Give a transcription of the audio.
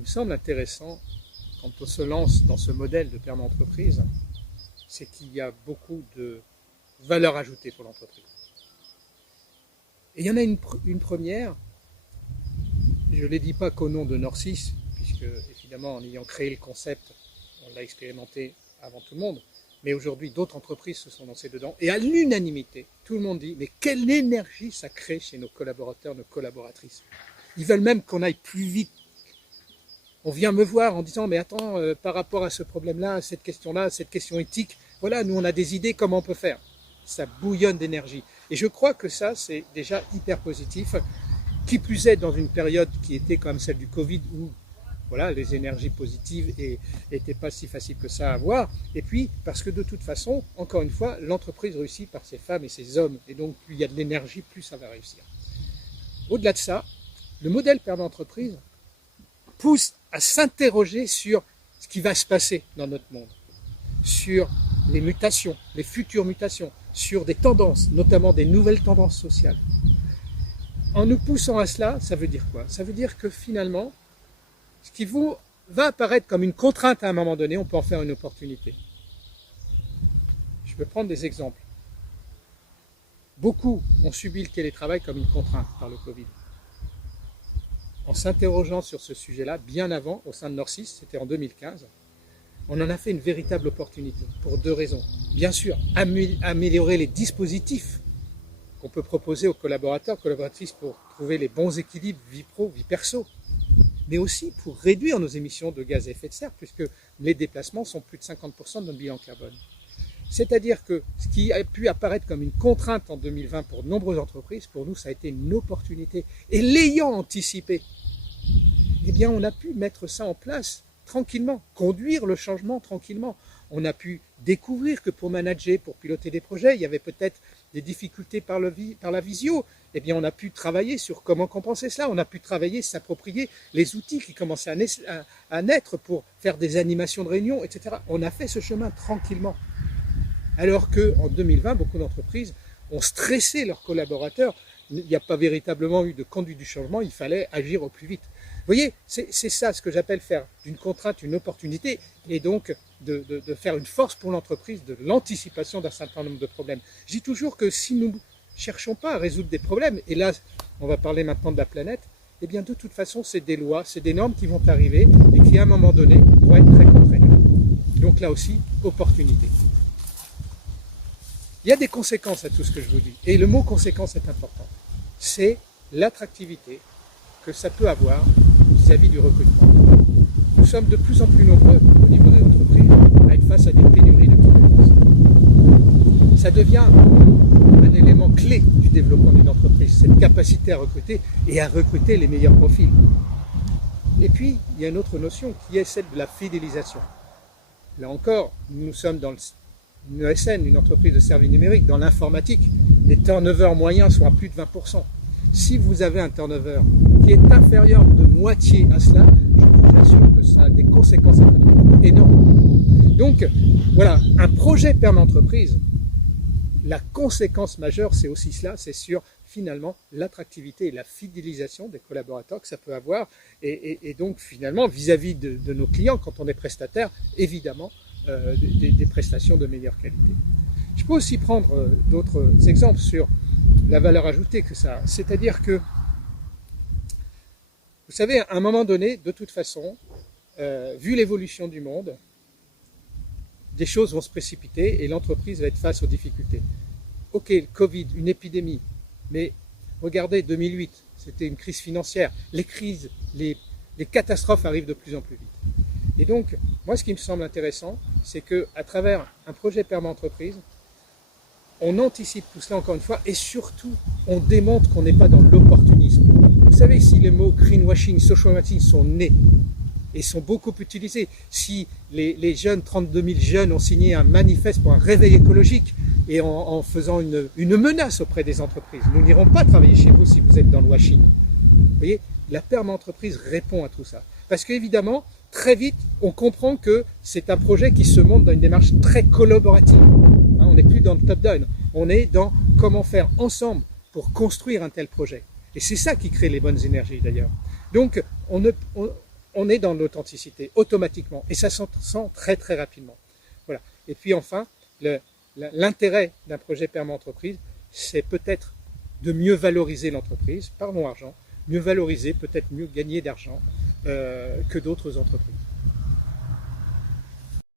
qui me semble intéressant quand on se lance dans ce modèle de perma-entreprise, c'est qu'il y a beaucoup de valeur ajoutée pour l'entreprise. Et il y en a une première, je ne l'ai dit pas qu'au nom de Norcis, puisque évidemment en ayant créé le concept, on l'a expérimenté avant tout le monde, mais aujourd'hui d'autres entreprises se sont lancées dedans, et à l'unanimité, tout le monde dit, mais quelle énergie ça crée chez nos collaborateurs, nos collaboratrices. Ils veulent même qu'on aille plus vite. On vient me voir en disant, mais attends, par rapport à ce problème-là, à cette question éthique, voilà, nous on a des idées, comment on peut faire. Ça bouillonne d'énergie. Et je crois que ça, c'est déjà hyper positif. Qui plus est dans une période qui était comme celle du Covid, où voilà, les énergies positives n'étaient pas si faciles que ça à avoir. Et puis, parce que de toute façon, encore une fois, l'entreprise réussit par ses femmes et ses hommes. Et donc, plus il y a de l'énergie, plus ça va réussir. Au-delà de ça, le modèle perma-entreprise pousse à s'interroger sur ce qui va se passer dans notre monde, sur les mutations, les futures mutations, sur des tendances, notamment des nouvelles tendances sociales. En nous poussant à cela, ça veut dire quoi? Ça veut dire que finalement, ce qui va apparaître comme une contrainte à un moment donné, on peut en faire une opportunité. Je peux prendre des exemples. Beaucoup ont subi le télétravail comme une contrainte par le Covid. En s'interrogeant sur ce sujet-là, bien avant, au sein de Norcis, c'était en 2015, on en a fait une véritable opportunité, pour deux raisons. Bien sûr, améliorer les dispositifs qu'on peut proposer aux collaborateurs, collaboratrices pour trouver les bons équilibres vie pro, vie perso, mais aussi pour réduire nos émissions de gaz à effet de serre, puisque les déplacements sont plus de 50% de notre bilan carbone. C'est-à-dire que ce qui a pu apparaître comme une contrainte en 2020 pour de nombreuses entreprises, pour nous, ça a été une opportunité. Et l'ayant anticipé, eh bien, on a pu mettre ça en place tranquillement, conduire le changement tranquillement. On a pu découvrir que pour manager, pour piloter des projets, il y avait peut-être des difficultés par la visio. Eh bien, on a pu travailler sur comment compenser cela. On a pu travailler, s'approprier les outils qui commençaient à naître pour faire des animations de réunion, etc. On a fait ce chemin tranquillement. Alors qu'en 2020, beaucoup d'entreprises ont stressé leurs collaborateurs. Il n'y a pas véritablement eu de conduite du changement, il fallait agir au plus vite. Vous voyez, c'est ça ce que j'appelle faire d'une contrainte une opportunité, et donc de faire une force pour l'entreprise, de l'anticipation d'un certain nombre de problèmes. Je dis toujours que si nous ne cherchons pas à résoudre des problèmes, et là on va parler maintenant de la planète, eh bien de toute façon c'est des lois, c'est des normes qui vont arriver et qui à un moment donné vont être très contraignantes. Donc là aussi, opportunité. Il y a des conséquences à tout ce que je vous dis, et le mot conséquence est important. C'est l'attractivité que ça peut avoir vis-à-vis du recrutement. Nous sommes de plus en plus nombreux au niveau des entreprises à être face à des pénuries de compétences. Ça devient un élément clé du développement d'une entreprise, cette capacité à recruter et à recruter les meilleurs profils. Et puis, il y a une autre notion qui est celle de la fidélisation. Là encore, nous sommes dans une ESN, une entreprise de services numériques, dans l'informatique, les turnovers moyens sont à plus de 20%. Si vous avez un turnover qui est inférieur de moitié à cela, je vous assure que ça a des conséquences économiques énormes. Donc, voilà, un projet perma-entreprise, la conséquence majeure, c'est aussi cela, c'est sur finalement l'attractivité et la fidélisation des collaborateurs que ça peut avoir, et donc finalement vis-à-vis de nos clients, quand on est prestataire, évidemment, des prestations de meilleure qualité. Je peux aussi prendre d'autres exemples sur la valeur ajoutée que ça a. C'est-à-dire que, vous savez, à un moment donné, de toute façon, vu l'évolution du monde, des choses vont se précipiter et l'entreprise va être face aux difficultés. Ok, le Covid, une épidémie, mais regardez, 2008, c'était une crise financière. Les crises, les catastrophes arrivent de plus en plus vite. Et donc, moi, ce qui me semble intéressant, c'est qu'à travers un projet perma-entreprise, on anticipe tout cela encore une fois, et surtout, on démontre qu'on n'est pas dans l'opportunisme. Vous savez, si les mots greenwashing, social washing sont nés et sont beaucoup utilisés, si les jeunes, 32 000 jeunes ont signé un manifeste pour un réveil écologique et en faisant une menace auprès des entreprises, nous n'irons pas travailler chez vous si vous êtes dans le washing. Vous voyez, la perma-entreprise répond à tout ça. Parce qu'évidemment, très vite, on comprend que c'est un projet qui se monte dans une démarche très collaborative. On n'est plus dans le top-down, on est dans comment faire ensemble pour construire un tel projet. Et c'est ça qui crée les bonnes énergies d'ailleurs. Donc, on est dans l'authenticité automatiquement et ça s'entend très très rapidement. Voilà. Et puis enfin, l'intérêt d'un projet perma-entreprise, c'est peut-être de mieux valoriser l'entreprise, parlons argent, mieux valoriser, peut-être mieux gagner d'argent que d'autres entreprises.